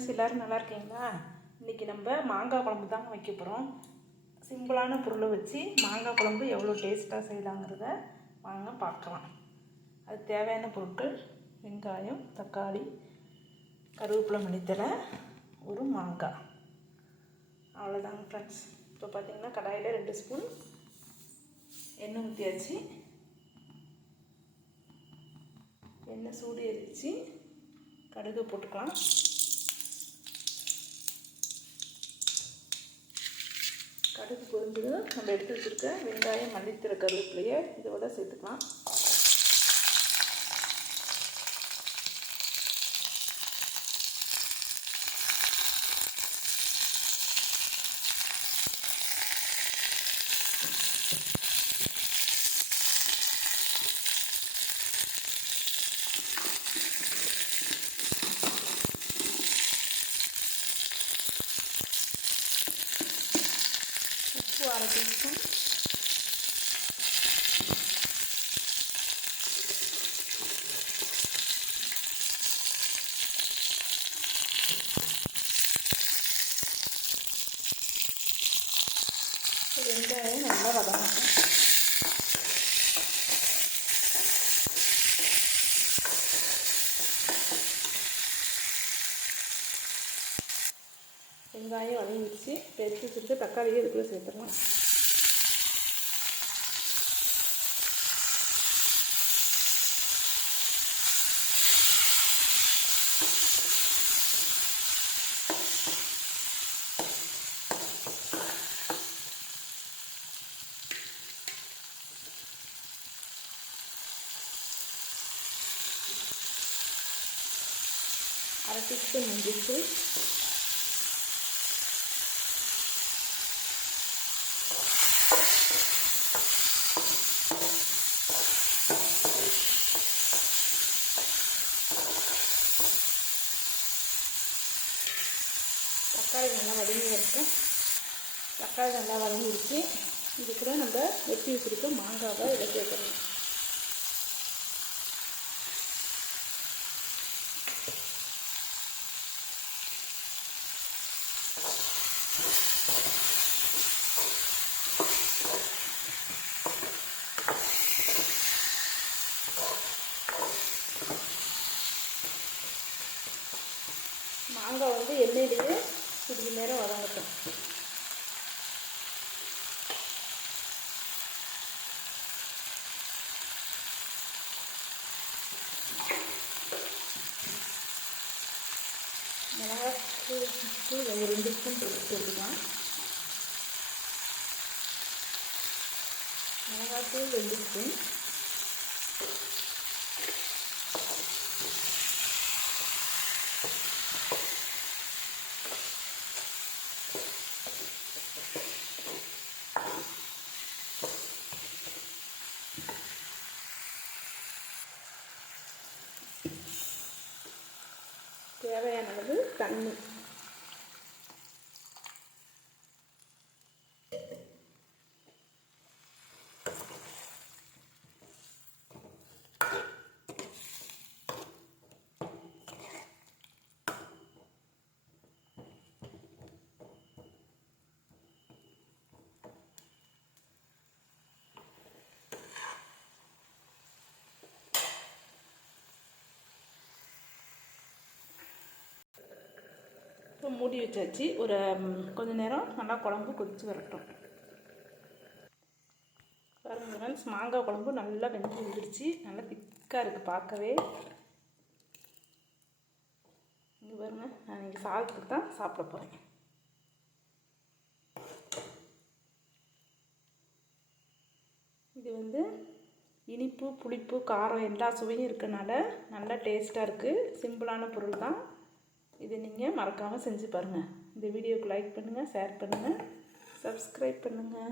Friends, எல்லோரும் நல்லா இருக்கீங்களா? இன்றைக்கி நம்ம மாங்காய் குழம்பு தாங்க வைக்க போகிறோம். சிம்பிளான பொருளை வச்சு மாங்காய் குழம்பு எவ்வளோ டேஸ்ட்டாக செய்யலாங்கிறத வாங்க பார்க்கலாம். அது தேவையான பொருட்கள்: வெங்காயம், தக்காளி, கருவேப்பிலை, மல்லித்தழை, ஒரு மாங்காய். அவ்வளோதாங்க ஃப்ரெண்ட்ஸ். இப்போ பார்த்திங்கன்னா கடாயில் 2 ஸ்பூன் எண்ணெய் ஊற்றியாச்சு. எண்ணெய் சூடு ஏறிச்சு. கடுகு போட்டுக்கலாம். கடுகு பொரிஞ்சதும் நம்ம எடுத்து வச்சுருக்க வெங்காயம், மல்லித்தழை, கருவேப்பிலையை இதோட சேர்த்துக்கலாம். உப்பு 1/2 டீஸ்பூன், வெங்காயம் நல்லா வதங்கணும். வெங்காயம் வதங்கிடுச்சு. எடுத்து வச்சுட்டு தக்காளியை இதுக்குள்ளே சேர்த்துடலாம். அரை டீஸ்பூன் மஞ்சள்தூள், தக்காளி நல்லா வதங்கி வரட்டும். தக்காளி நல்லா வதங்கிடுச்சு. இது கூட நம்ம வெட்டி வச்சுருக்க மாங்காவை இதில் சேர்த்துடணும். மாங்காய் வந்து எண்ணெயிலேயே சிறிது நேரம் வதங்கட்டும். மிளகாத்தூள் ஒரு 2 ஸ்பூன் போட்டுக்கலாம். மிளகாத்தூள் 2 ஸ்பூன், தேவையான அளவு தண்ணி. இப்போ மூடி வச்சாச்சு. ஒரு கொஞ்சம் நேரம் நல்லா குழம்பு கொதித்து வரட்டும். பாருங்க ஃப்ரெண்ட்ஸ், மாங்காய் குழம்பு நல்லா வெந்து வந்துடுச்சு. நல்லா திக்காக இருக்குது பார்க்கவே. இங்கே பாருங்க, நான் இங்கே சாதத்துக்கு தான் சாப்பிட போகிறேன். இது வந்து இனிப்பு, புளிப்பு, காரம் எல்லா சுவையும் இருக்கனால நல்லா டேஸ்ட்டாக இருக்குது. சிம்பிளான பொருள் தான். இது நீங்கள் மறக்காமல் செஞ்சு பாருங்கள். இந்த வீடியோவுக்கு லைக் பண்ணுங்கள், ஷேர் பண்ணுங்கள், சப்ஸ்கிரைப் பண்ணுங்கள்.